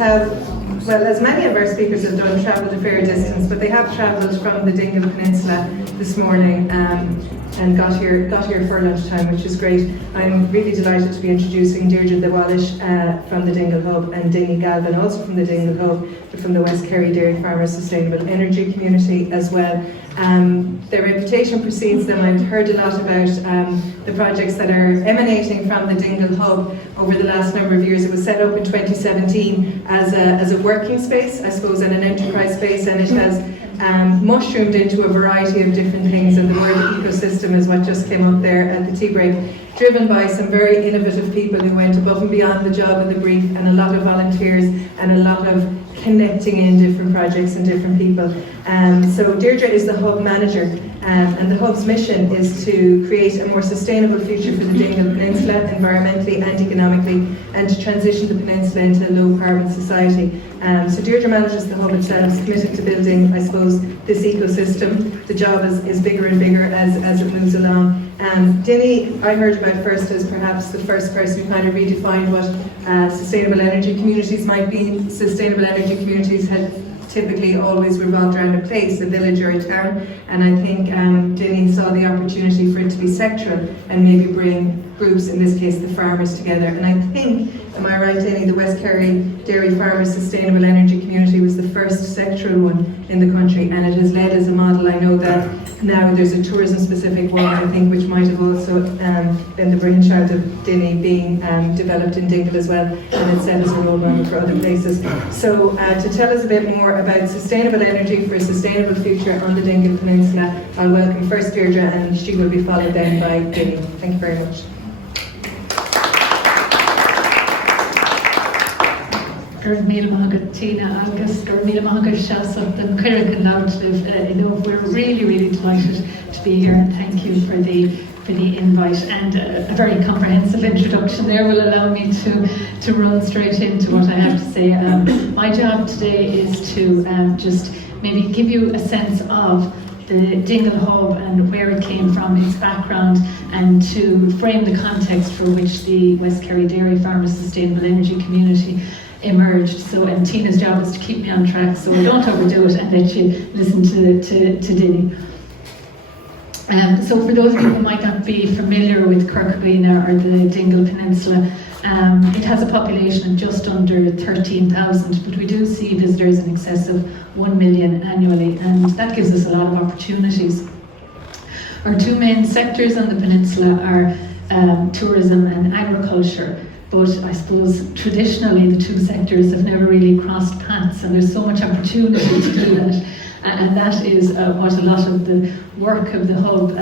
have, well, as many of our speakers have done, travelled a fair distance, but they have travelled from the Dingle Peninsula this morning and got here for lunchtime, which is great. I'm really delighted to be introducing Deirdre from the Dingle Hub and Dinny Galvin, also from the Dingle Hub, but from the West Kerry Dairy Farmers Sustainable Energy Community as well. Their reputation precedes them. I've heard a lot about the projects that are emanating from the Dingle Hub over the last number of years. It was set up in 2017 as a working space, I suppose, and an enterprise space, and it has mushroomed into a variety of different things, and the word ecosystem is what just came up there at the tea break, driven by some very innovative people who went above and beyond the job and the brief, and a lot of volunteers and a lot of connecting in different projects and different people. So Deirdre is the Hub manager, and the Hub's mission is to create a more sustainable future for the Dingle Peninsula, environmentally and economically, and to transition the peninsula into a low carbon society. So Deirdre manages the Hub itself, is committed to building, I suppose, this ecosystem. The job is bigger and bigger as it moves along. Dinny, I heard about first as perhaps the first person who kind of redefined what sustainable energy communities might be. Sustainable energy communities had typically always revolved around a place, a village or a town, and I think Dinny saw the opportunity for it to be sectoral and maybe bring groups, in this case the farmers, together. And I think, am I right, Dinny, the West Kerry Dairy Farmers Sustainable Energy Community was the first sectoral one in the country, and it has led as a model. I know that now there's a tourism specific one, I think, which might have also been the brainchild of Dinny, being developed in Dingle as well, and it's set as a role model for other places. So to tell us a bit more about sustainable energy for a sustainable future on the Dingle Peninsula, I'll welcome first Deirdre, and she will be followed then by Dinny. Thank you very much. Gur míle mágad Tina agus gur míle mágad Seasach den Cuireadh and Loudlive. We're really delighted to be here, and thank you for the invite, and a very comprehensive introduction there will allow me to run straight into what I have to say. My job today is to just maybe give you a sense of the Dingle Hub and where it came from, its background, and to frame the context for which the West Kerry Dairy Farmers Sustainable Energy Community emerged. So, and Tina's job is to keep me on track, so don't overdo it and let you listen to Dinny. So for those of you who might not be familiar with Craigavon or the Dingle Peninsula, it has a population of just under 13,000, but we do see visitors in excess of 1 million annually, and that gives us a lot of opportunities. Our two main sectors on the peninsula are tourism and agriculture. But I suppose traditionally the two sectors have never really crossed paths, and there's so much opportunity to do that. And that is what a lot of the work of the Hub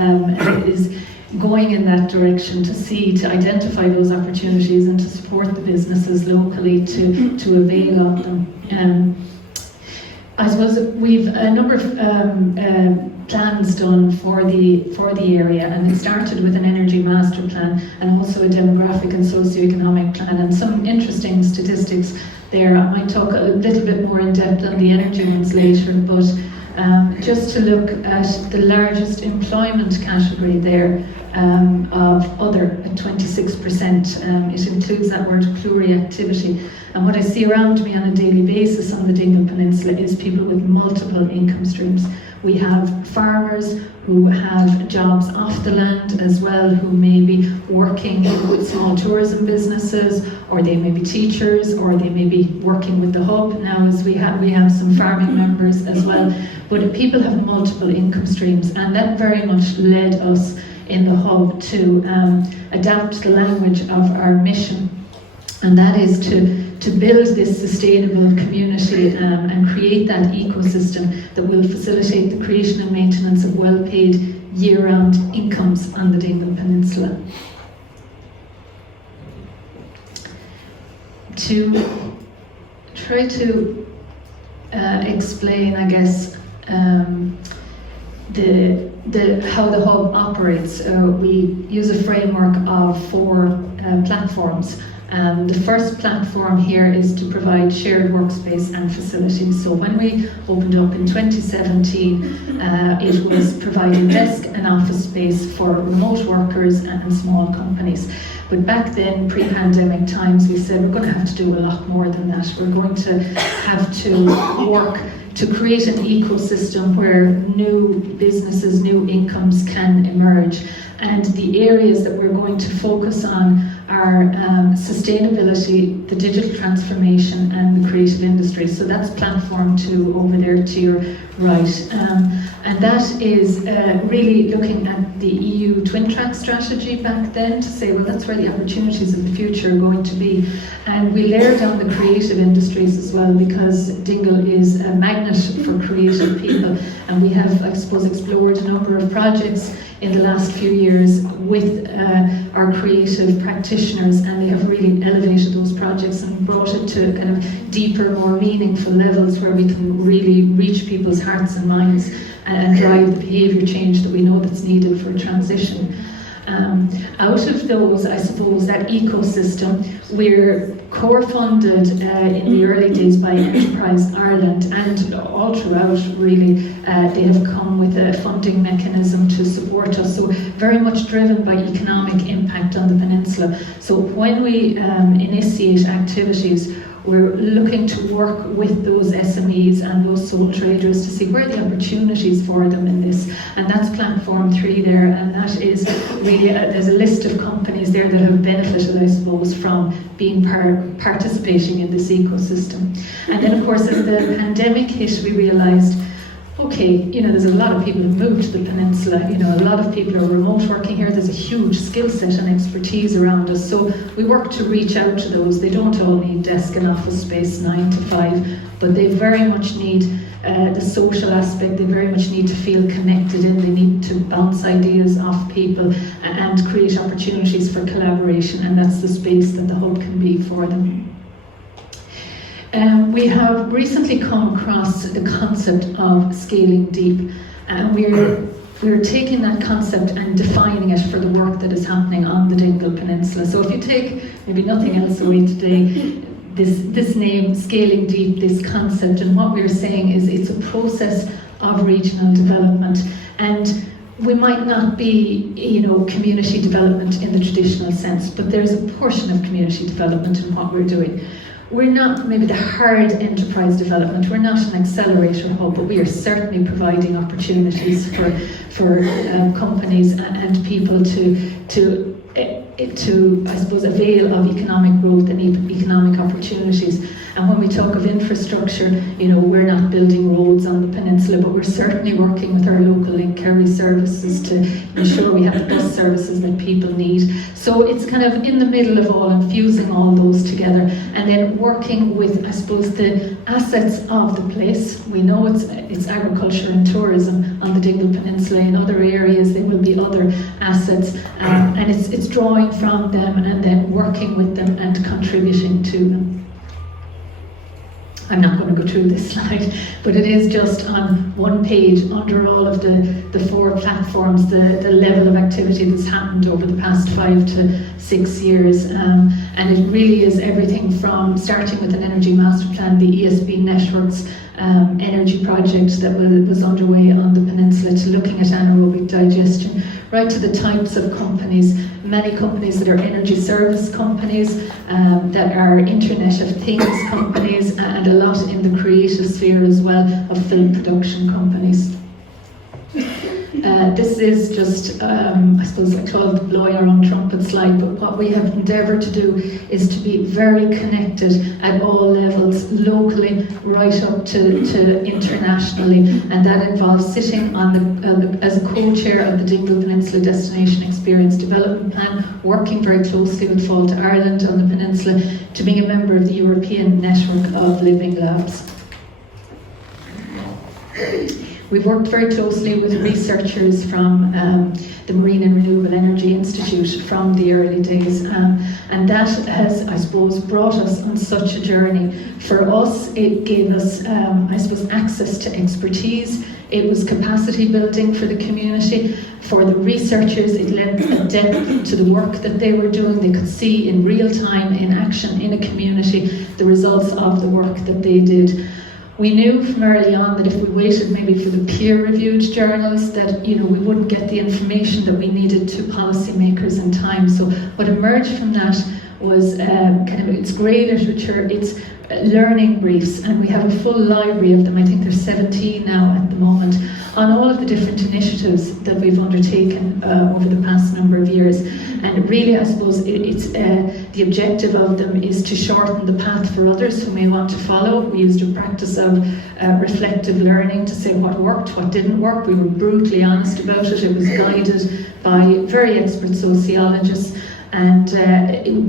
is going in that direction, to identify those opportunities and to support the businesses locally to avail of them. I suppose we've a number of plans done for the area, and it started with an energy master plan and also a demographic and socio-economic plan, and some interesting statistics there. I might talk a little bit more in depth on the energy ones later, but just to look at the largest employment category there of other at 26%. It includes that word pluri-activity. And what I see around me on a daily basis on the Dingle Peninsula is people with multiple income streams. We have farmers who have jobs off the land as well, who may be working with small tourism businesses, or they may be teachers, or they may be working with the Hub now, as we have some farming members as well. But people have multiple income streams, and that very much led us in the Hub to adapt the language of our mission, and that is to build this sustainable community and create that ecosystem that will facilitate the creation and maintenance of well-paid year-round incomes on the Dingle Peninsula. To try to explain, I guess, how the Hub operates, we use a framework of 4 platforms. The first platform here is to provide shared workspace and facilities. So when we opened up in 2017, it was providing desk and office space for remote workers and small companies. But back then, pre-pandemic times, we said we're going to have to do a lot more than that. We're going to have to work to create an ecosystem where new businesses, new incomes can emerge. And the areas that we're going to focus on are sustainability, the digital transformation, and the creative industry. So that's platform 2 over there to your right. And that is really looking at the EU twin track strategy back then to say, well, that's where the opportunities of the future are going to be. And we layered on the creative industries as well, because Dingle is a magnet for creative people. And we have, I suppose, explored a number of projects in the last few years with our creative practitioners, and they have really elevated those projects and brought it to kind of deeper, more meaningful levels where we can really reach people's hearts and minds and drive the behaviour change that we know that's needed for transition. Out of those, I suppose, that ecosystem, we're core funded in the early days by Enterprise Ireland, and all throughout really they have come with a funding mechanism to support us, so very much driven by economic impact on the peninsula. So when we initiate activities, we're looking to work with those SMEs and those sole traders to see where are the opportunities for them in this. And that's platform 3 there, and that is really, there's a list of companies there that have benefited, I suppose, from being participating in this ecosystem. And then of course as the pandemic hit, we realised, okay, you know, there's a lot of people who've moved to the peninsula, you know, a lot of people are remote working here, there's a huge skill set and expertise around us, so we work to reach out to those. They don't all need desk and office space 9 to 5, but they very much need the social aspect, they very much need to feel connected in, they need to bounce ideas off people and create opportunities for collaboration, and that's the space that the hub can be for them. We have recently come across the concept of scaling deep, and we're taking that concept and defining it for the work that is happening on the Dingle Peninsula. So if you take maybe nothing else away today, this name, scaling deep, this concept, and what we're saying is it's a process of regional development. And we might not be, you know, community development in the traditional sense, but there's a portion of community development in what we're doing. We're not maybe the hard enterprise development, we're not an accelerator hub, but we are certainly providing opportunities for companies and people to I suppose avail of economic growth and economic opportunities. And when we talk of infrastructure, you know, we're not building roads on the peninsula, but we're certainly working with our local link carry services to ensure we have the bus services that people need. So it's kind of in the middle of all, infusing all those together, and then working with, I suppose, the assets of the place. We know it's agriculture and tourism on the Dingle Peninsula. In other areas there will be other assets, and it's drawing from them and then working with them and contributing to them. I'm not going to go through this slide, but it is just on one page under all of the 4 platforms, the level of activity that's happened over the past 5 to 6 years. And it really is everything from starting with an energy master plan, the ESB networks energy project that was underway on the peninsula, to looking at anaerobic digestion, right to the types of companies. Many companies that are energy service companies, that are Internet of Things companies, and a lot in the creative sphere as well of film production companies. This is just, I suppose I call it the blow your own trumpet slide, but what we have endeavoured to do is to be very connected at all levels, locally right up to internationally, and that involves sitting on as a co-chair of the Dingle Peninsula Destination Experience Development Plan, working very closely with Fall to Ireland on the peninsula, to being a member of the European Network of Living Labs. We've worked very closely with researchers from the Marine and Renewable Energy Institute from the early days, and that has, I suppose, brought us on such a journey. For us, it gave us, I suppose, access to expertise. It was capacity building for the community. For the researchers, it lent a depth to the work that they were doing. They could see in real time, in action, in a community, the results of the work that they did. We knew from early on that if we waited maybe for the peer-reviewed journals, that we wouldn't get the information that we needed to policymakers in time. So what emerged from that was it's grey literature, it's learning briefs, and we have a full library of them. I think there's 17 now at the moment, on all of the different initiatives that we've undertaken over the past number of years. And really, I suppose, it's the objective of them is to shorten the path for others who may want to follow. We used a practice of reflective learning to say what worked, what didn't work. We were brutally honest about it. It was guided by very expert sociologists, and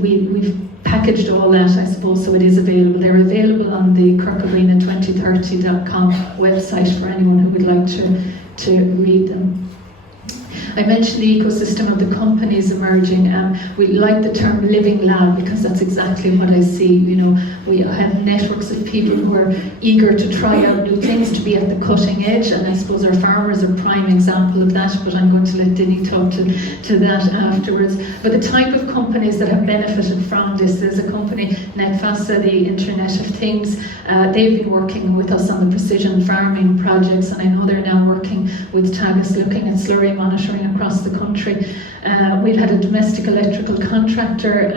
we've packaged all that, I suppose, so it is available. They're available on the Craigavon2030.com website for anyone who would like to read them. I mentioned the ecosystem of the companies emerging. We like the term living lab because that's exactly what I see. We have networks of people who are eager to try out new things, to be at the cutting edge, and I suppose our farmers are a prime example of that, but I'm going to let Dinny talk to that afterwards. But the type of companies that have benefited from this, there's a company, Netfasa, the Internet of Things. They've been working with us on the precision farming projects, and I know they're now working with Taoiseach looking at slurry monitoring across the country. We've had a domestic electrical contractor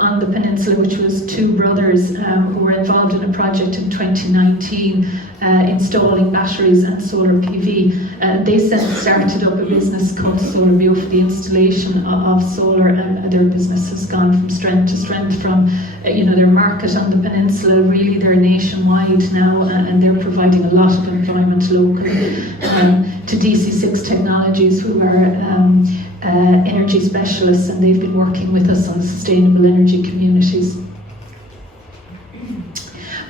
on the peninsula, which was two brothers who were involved in a project in 2019 installing batteries and solar PV. They started up a business called Solar Bio for the installation of solar, and their business has gone from strength to strength, from their market on the peninsula, really they're nationwide now, and they're providing a lot of employment locally. To DC6 Technologies, who are energy specialists, and they've been working with us on sustainable energy communities.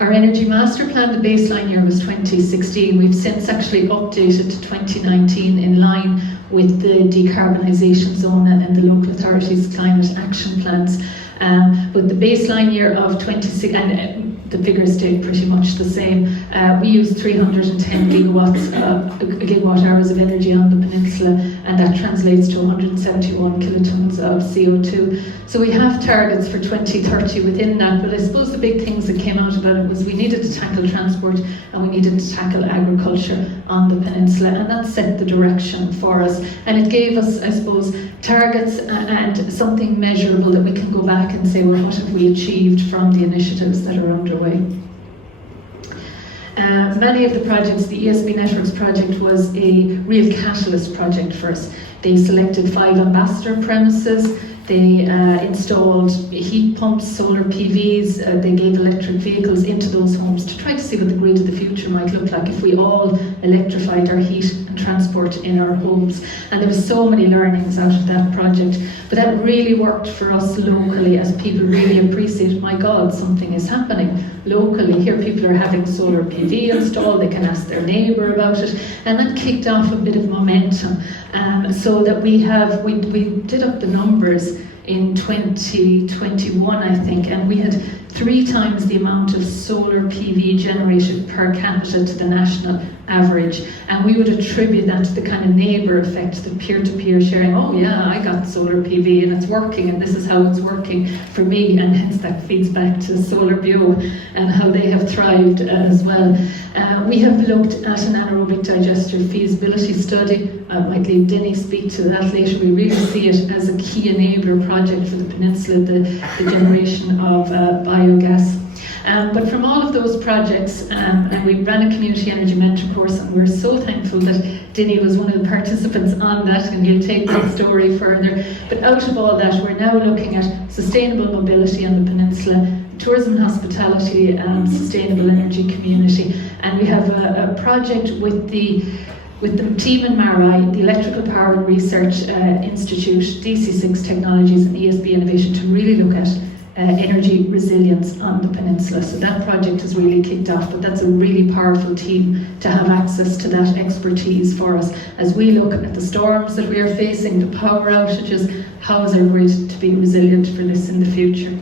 Our energy master plan, the baseline year was 2016. We've since actually updated to 2019 in line with the decarbonisation zone and the local authorities' climate action plans. But the baseline year of 2016, and the figures stayed pretty much the same. We used 310 gigawatt hours of energy on the peninsula, and that translates to 171 kilotons of CO2. So we have targets for 2030 within that, but I suppose the big things that came out about it was we needed to tackle transport and we needed to tackle agriculture on the peninsula, and that set the direction for us. And it gave us, I suppose, targets and something measurable that we can go back and say, well, what have we achieved from the initiatives that are underway? Many of the projects, the ESB Networks project was a real catalyst project for us. They selected 5 ambassador premises. They installed heat pumps, solar PVs, they gave electric vehicles into those homes to try to see what the grid of the future might look like if we all electrified our heat and transport in our homes. And there were so many learnings out of that project. But that really worked for us locally, as people really appreciated, my God, something is happening locally. Here people are having solar PV installed, they can ask their neighbour about it. And that kicked off a bit of momentum. So that we did up the numbers in 2021, I think, and we had 3 times the amount of solar PV generated per capita to the national average, and we would attribute that to the kind of neighbour effect, the peer-to-peer sharing. Oh yeah, I got solar PV and it's working, and this is how it's working for me, and hence that feeds back to Solar Bio and how they have thrived as well. We have looked at an anaerobic digester feasibility study. I might leave Dinny speak to that later. We really see it as a key enabler project for the peninsula, the generation of biogas. But from all of those projects, and we ran a community energy mentor course, and we're so thankful that Dinny was one of the participants on that, and he'll take that story further. But out of all that, we're now looking at sustainable mobility on the peninsula, tourism and hospitality, and sustainable energy community. And we have a project with the team in Marai, the Electrical Power and Research Institute, DC6 Technologies and ESB Innovation, to really look at energy resilience on the peninsula. So that project has really kicked off, but that's a really powerful team to have access to that expertise for us as we look at the storms that we are facing, the power outages. How is our grid to be resilient for this in the future?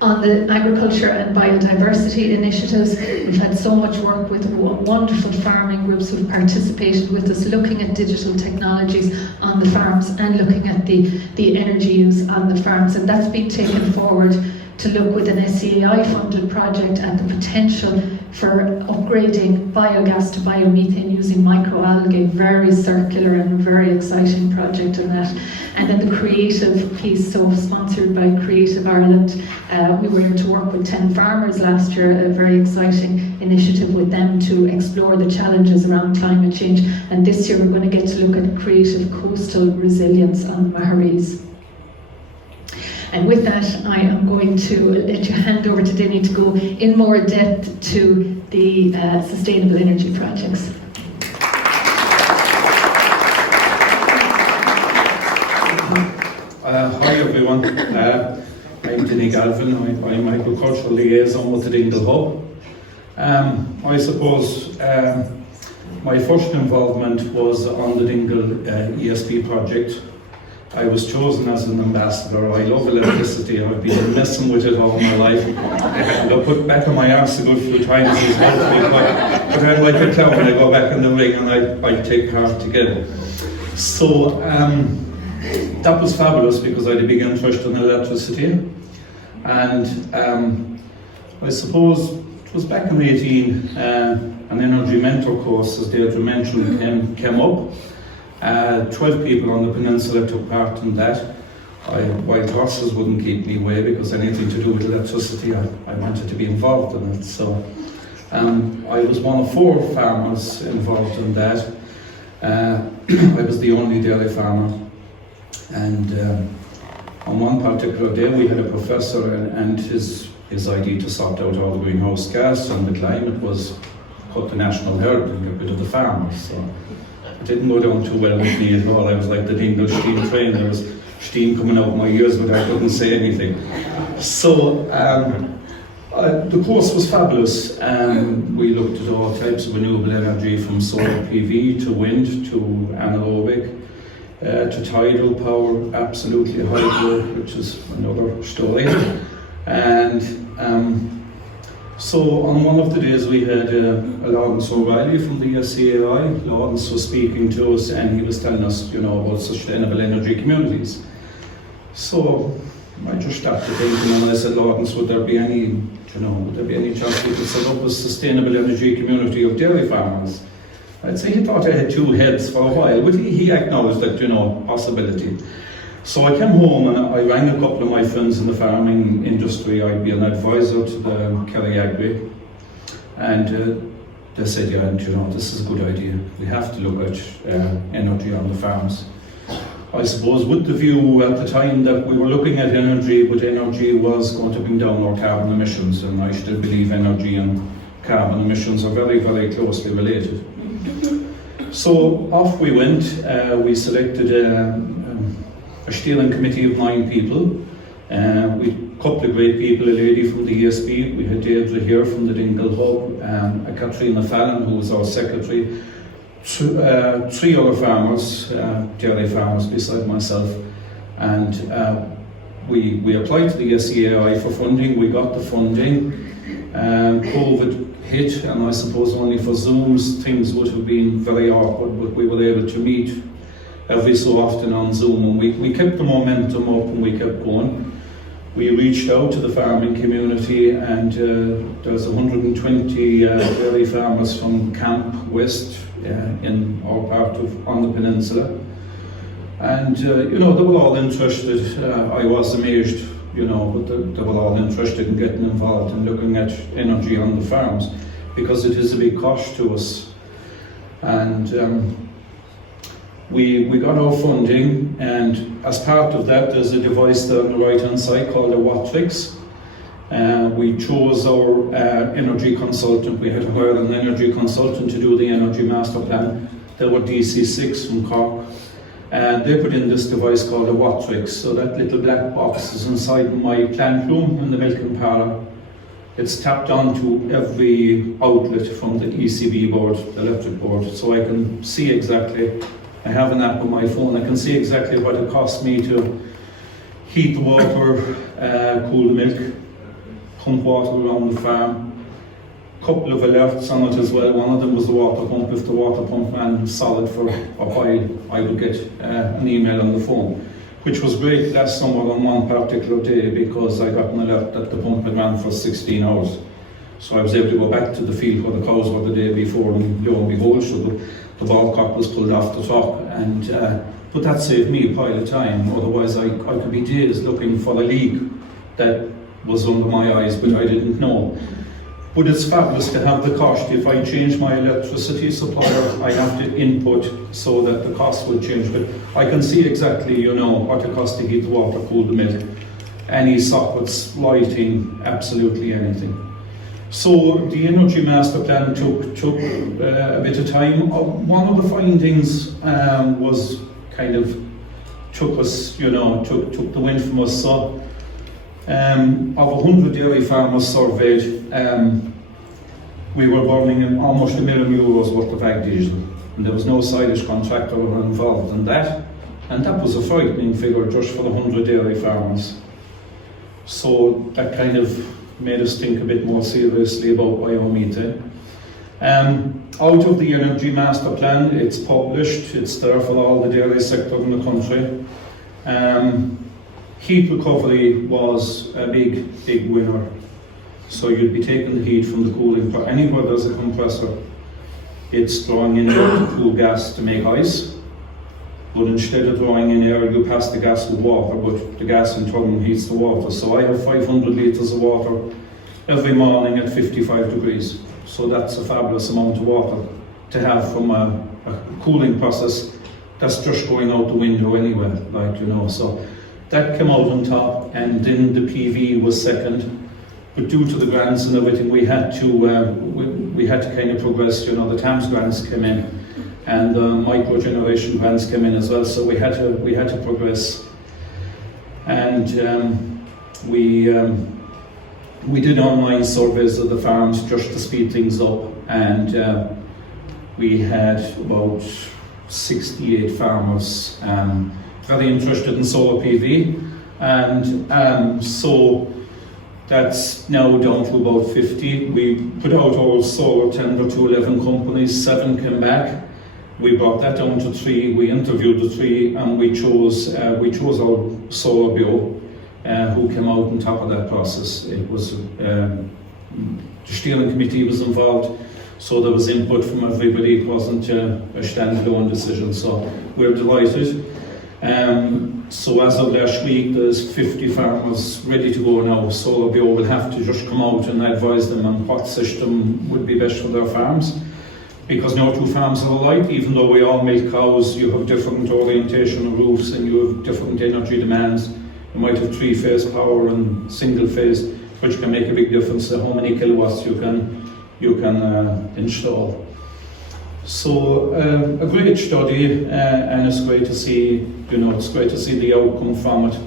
On the agriculture and biodiversity initiatives, we've had so much work with wonderful farming groups who've participated with us, looking at digital technologies on the farms and looking at the energy use on the farms. And that's been taken forward to look with an SEAI funded project at the potential for upgrading biogas to biomethane using microalgae. Very circular and very exciting project in that. And then the creative piece, so sponsored by Creative Ireland. We were able to work with 10 farmers last year, a very exciting initiative with them to explore the challenges around climate change. And this year we're going to get to look at creative coastal resilience on the Maharees. And with that, I am going to let you hand over to Dinny to go in more depth to the sustainable energy projects. Hi everyone, I'm Dinny Galvin. I'm agricultural liaison with the Dingle Hub. I suppose my first involvement was on the Dingle ESP project. I was chosen as an ambassador. I love electricity. I've been messing with it all my life. I got put back on my arse a good few times as well. But I'm like a clown when I go back in the ring and I take part again. So that was fabulous because I had a big interest in electricity. And I suppose it was back in 18, an energy mentor course, as Deirdre mentioned, came up. 12 people on the peninsula took part in that. Wild horses wouldn't keep me away because anything to do with electricity, I wanted to be involved in it. So I was one of 4 farmers involved in that. I was the only dairy farmer. And on one particular day we had a professor and his idea to sort out all the greenhouse gas and the climate was cut the national herd and get rid of the farmers. So it didn't go down too well with me at all. I was like the Dingle steam train. There was steam coming out of my ears, but I couldn't say anything. So the course was fabulous. We looked at all types of renewable energy, from solar PV to wind to anaerobic to tidal power, absolutely hydro, which is another story. And so on one of the days we had Lawrence O'Reilly from the SEAI. Lawrence was speaking to us and he was telling us, about sustainable energy communities. So I just started thinking and I said, Lawrence, would there be any chance we could set up a sustainable energy community of dairy farmers? I'd say he thought I had 2 heads for a while, but he acknowledged that, possibility. So I came home and I rang a couple of my friends in the farming industry. I'd be an advisor to the Kerry Agri. And they said, yeah, this is a good idea. We have to look at energy on the farms. I suppose with the view at the time that we were looking at energy, but energy was going to bring down our carbon emissions. And I still believe energy and carbon emissions are very, very closely related. So off we went. We selected a steering committee of 9 people. We had a couple of great people, a lady from the ESB, we had Deirdre here from the Dingle Hub, a Katrina Fallon, who was our secretary, 3 other farmers, dairy farmers beside myself, and we applied to the SEAI for funding. We got the funding. COVID hit, and I suppose only for Zooms things would have been very awkward, but we were able to meet every so often on Zoom, and we kept the momentum up and we kept going. We reached out to the farming community, and there's 120 dairy farmers from Camp West in our part on the peninsula, and they were all interested. I was amazed, but they were all interested in getting involved and looking at energy on the farms, because it is a big cost to us. And we got our funding, and as part of that there's a device there on the right hand side called a Wattrix. We chose our energy consultant. We had hired an energy consultant to do the energy master plan. They were DC6 from Cork. And they put in this device called a Watrix. So that little black box is inside my plant room in the milking parlour. It's tapped onto every outlet from the ECB board, the electric board, so I can see exactly. I have an app on my phone. I can see exactly what it costs me to heat the water, cool the milk, pump water around the farm. Couple of alerts on it as well. One of them was the water pump. If the water pump ran solid for a while, I would get an email on the phone, which was great last summer on one particular day because I got an alert that the pump had ran for 16 hours. So I was able to go back to the field where the cows were the day before, and lo and behold, so the ball cock was pulled off the top, and but that saved me a pile of time. Otherwise I could be days looking for a leak that was under my eyes, but I didn't know. But it's fabulous to have the cost. If I change my electricity supplier, I have to input so that the cost will change. But I can see exactly, what it costs to heat the water, cool the milk, any sockets, lighting, absolutely anything. So the Energy Master Plan took a bit of time. One of the findings was kind of took the wind from us. So of 100 dairy farmers surveyed, we were burning almost €1 million worth of ag diesel, and there was no silage contractor involved in that, and that was a frightening figure just for the 100 dairy farmers. So that kind of made us think a bit more seriously about biomethane. Out of the Energy Master Plan, it's published, it's there for all the dairy sector in the country. Heat recovery was a big winner. So you'd be taking the heat from the cooling, but anywhere there's a compressor, it's drawing in air to cool gas to make ice. But instead of drawing in air, you pass the gas with water, but the gas in turn heats the water. So I have 500 litres of water every morning at 55 degrees. So that's a fabulous amount of water to have from a cooling process that's just going out the window anyway, So that came out on top, and then the PV was second. But due to the grants and everything, we had to kind of progress. The TAMS grants came in, and the microgeneration grants came in as well. So we had to progress, and we did online surveys of the farms just to speed things up, and we had about 68 farmers very interested in solar PV, and so that's now down to about 50. We put out our solar tender to 11 companies, 7 came back. We brought that down to 3. We interviewed the 3, and we chose our solar bio, who came out on top of that process. It was the steering committee was involved, so there was input from everybody. It wasn't a standalone decision, so we're delighted. So as of last week, there's 50 farmers ready to go now. Solar Bio will have to just come out and advise them on what system would be best for their farms. Because no two farms are alike, even though we all milk cows, you have different orientation of roofs and you have different energy demands. You might have 3-phase power and single phase, which can make a big difference to how many kilowatts you can install. So a great study, and it's great to see, the outcome from it,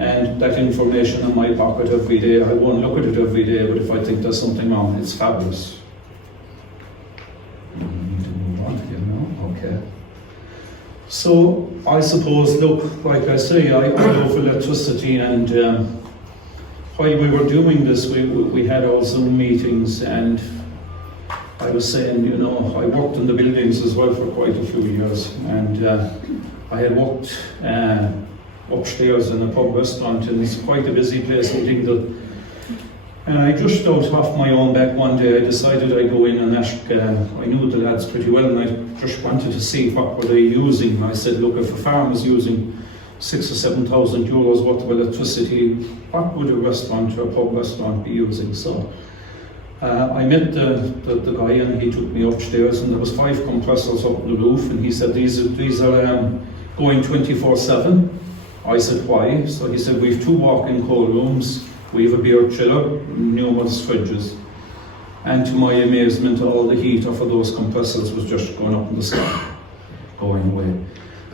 and that information in my pocket every day. I won't look at it every day, but if I think there's something wrong, it's fabulous. Okay. So I suppose, look, like I say, I love electricity, and while we were doing this, we had our Zoom meetings, and I was saying, I worked in the buildings as well for quite a few years, and I had worked upstairs in a pub restaurant, and it's quite a busy place in Dingle. And I just out off my own back one day, I decided I'd go in and ask, I knew the lads pretty well, and I just wanted to see what were they using. I said, look, if a farm is using 6,000 or 7,000 euros worth of electricity, what would a restaurant or a pub restaurant be using? So I met the guy, and he took me upstairs, and there was 5 compressors up the roof, and he said, these are going 24/7. I said, why? So he said, we have 2 walk-in cold rooms, we have a beer chiller, numerous fridges. And to my amazement, all the heat off of those compressors was just going up in the sky, going away.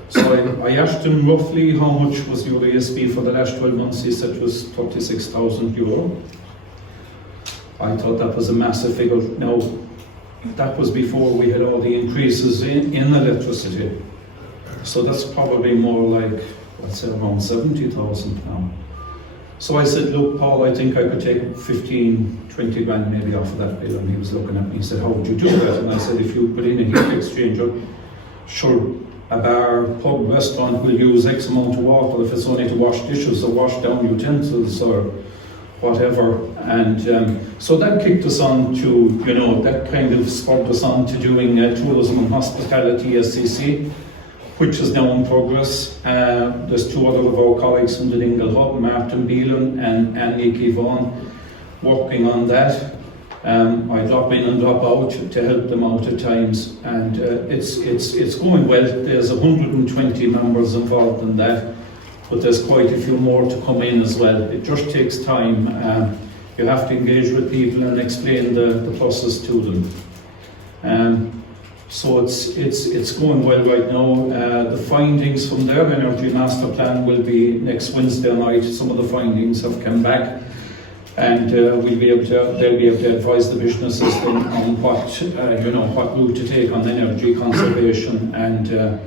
So I asked him roughly how much was your ASB for the last 12 months. He said it was €36,000. I thought that was a massive figure. Now, that was before we had all the increases in electricity. So that's probably more like, I'd say around 70,000 now. So I said, look, Paul, I think I could take 15, 20 grand maybe off of that bill. And he was looking at me, he said, how would you do that? And I said, if you put in a heat exchanger, sure, a bar, pub, restaurant will use X amount of water if it's only to wash dishes or wash down utensils or whatever. And so that kicked us on to, that kind of spurred us on to doing tourism and hospitality SCC, which is now in progress. There's two other of our colleagues from the Dingle Hub, Martin Beelan and Nikki Vaughan, working on that. I drop in and drop out to help them out at times, and it's going well. There's 120 members involved in that, but there's quite a few more to come in as well. It just takes time. You have to engage with people and explain the pluses to them. So it's going well right now. The findings from their energy master plan will be next Wednesday night. Some of the findings have come back, and they'll be able to advise the businesses then on what route to take on energy conservation. And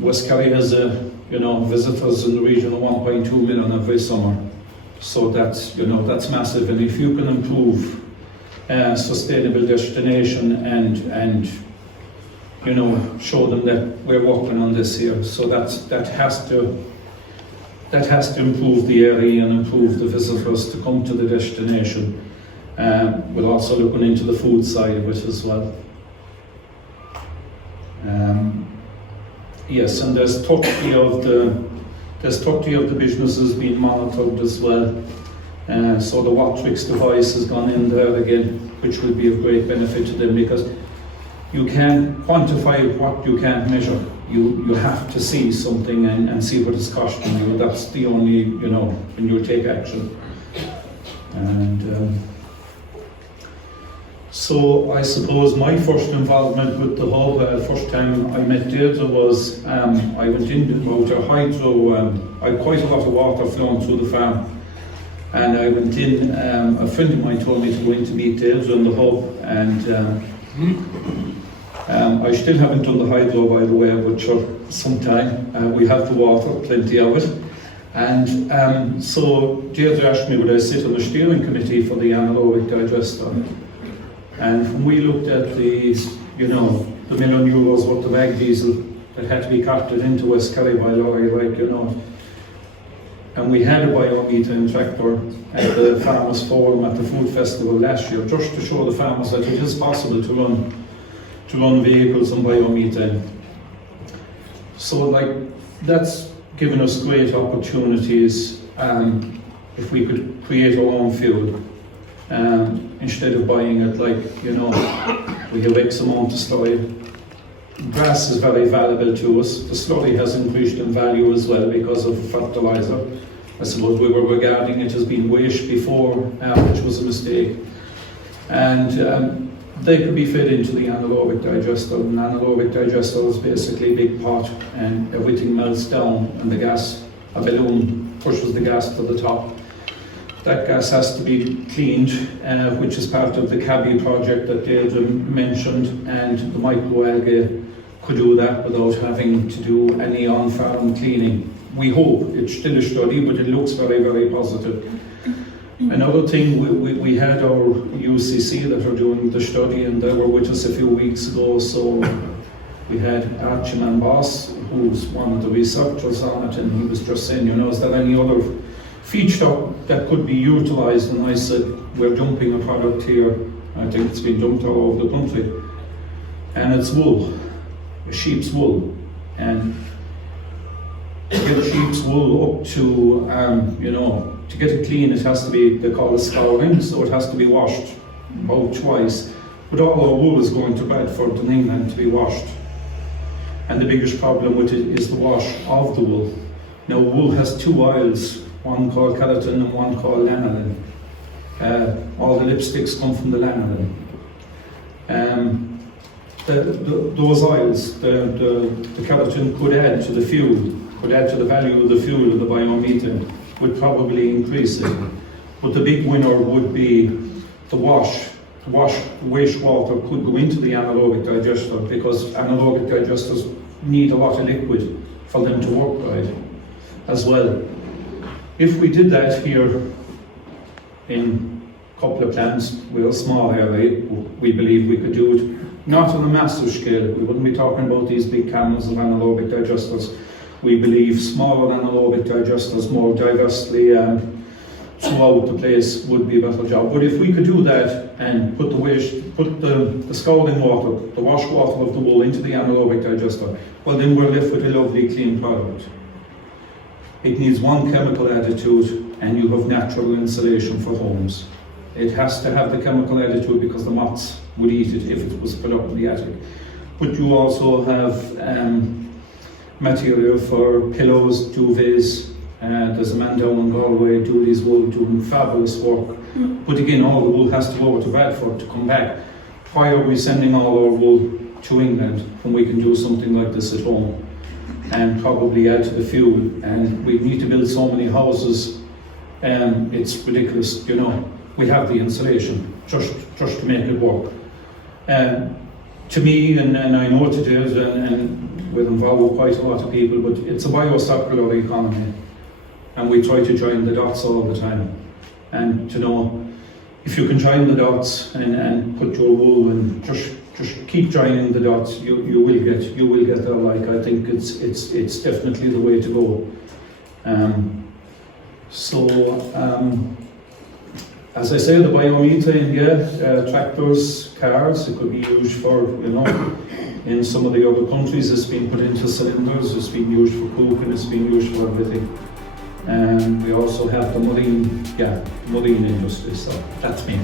West Kerry has visitors in the region of 1.2 million every summer. So that's massive. And if you can improve sustainable destination and show them that we're working on this here, so that has to improve the area and improve the visitors to come to the destination. We're also looking into the food side of it as well. Yes, and there's 30 of the businesses being monitored as well. So the Watrix device has gone in there again, which will be of great benefit to them, because you can quantify what you can't measure. You have to see something and see what it's costing you. That's the only, when you take action. And so I suppose my first involvement with the hub, first time I met Deirdre was, I went in about a hydro, I had quite a lot of water flowing through the farm. And I went in, a friend of mine told me to go in to meet Deirdre in the hub, and I still haven't done the hydro, by the way, but sure, sometime. We have the water, plenty of it. And so Deirdre asked me would I sit on the steering committee for the anaerobic digester. And when we looked at the €1 million worth of ag diesel that had to be carted into West Kerry by lorry, and we had a biomethane tractor at the Farmers Forum at the Food Festival last year, just to show the farmers that it is possible to run vehicles on biomethane. So that's given us great opportunities if we could create our own fuel. Instead of buying it we have X amount of slurry. Grass is very valuable to us. The slurry has increased in value as well because of fertiliser. I suppose we were regarding it as being waste before, which was a mistake. And they could be fed into the anaerobic digester. An anaerobic digester is basically a big pot, and everything melts down, and a balloon pushes the gas to the top. That gas has to be cleaned, which is part of the CABI project that Deirdre mentioned, and the microalgae could do that without having to do any on-farm cleaning. We hope. It's still a study, but it looks very, very positive. Another thing, we had our UCC that are doing the study, and they were with us a few weeks ago. So we had Archie Boss, who's one of the researchers on it, and he was just saying, is there any other feedstock that could be utilised? And I said, we're dumping a product here. I think it's been dumped all over the country. And it's wool, a sheep's wool. And to get sheep's wool up to, to get it clean, it has to be, they call it scouring, so it has to be washed about twice. But all our wool is going to Bradford in England to be washed. And the biggest problem with it is the wash of the wool. Now, wool has two oils, one called keratin and one called lanolin. All the lipsticks come from the lanolin. those oils, the keratin could add to the fuel, could add to the value of the fuel of the biomethane, would probably increase it. But the big winner would be the wastewater could go into the anaerobic digester, because anaerobic digesters need a lot of liquid for them to work right as well. If we did that here in a couple of plants with a small area, we believe we could do it. Not on a massive scale. We wouldn't be talking about these big camels of anaerobic digesters. We believe smaller anaerobic digesters, more diversely throughout the place, would be a better job. But if we could do that and put the scalding water, the wash water of the wool into the anaerobic digester, well then we're left with a lovely clean product. It needs one chemical added to it, and you have natural insulation for homes. It has to have the chemical added to it because the moths would eat it if it was put up in the attic. But you also have material for pillows, duvets. There's a man down in Galway, Dooley's Wool, doing fabulous work. But again, all the wool has to go over to Bradford to come back. Why are we sending all our wool to England when we can do something like this at home and probably add to the fuel? And we need to build so many houses, it's ridiculous, you know. We have the insulation just to make it work. To me, and I know to Deirdre, and we're involved with quite a lot of people, but it's a biocircular economy, and we try to join the dots all the time. And to know, if you can join the dots and put your wool and just keep joining the dots, you will get there. Like, I think it's definitely the way to go. As I say, the biomethane, tractors, cars, it could be used for, you know, in some of the other countries it's been put into cylinders, it's been used for cooking, it's been used for everything. And we also have the marine industry, so that's me.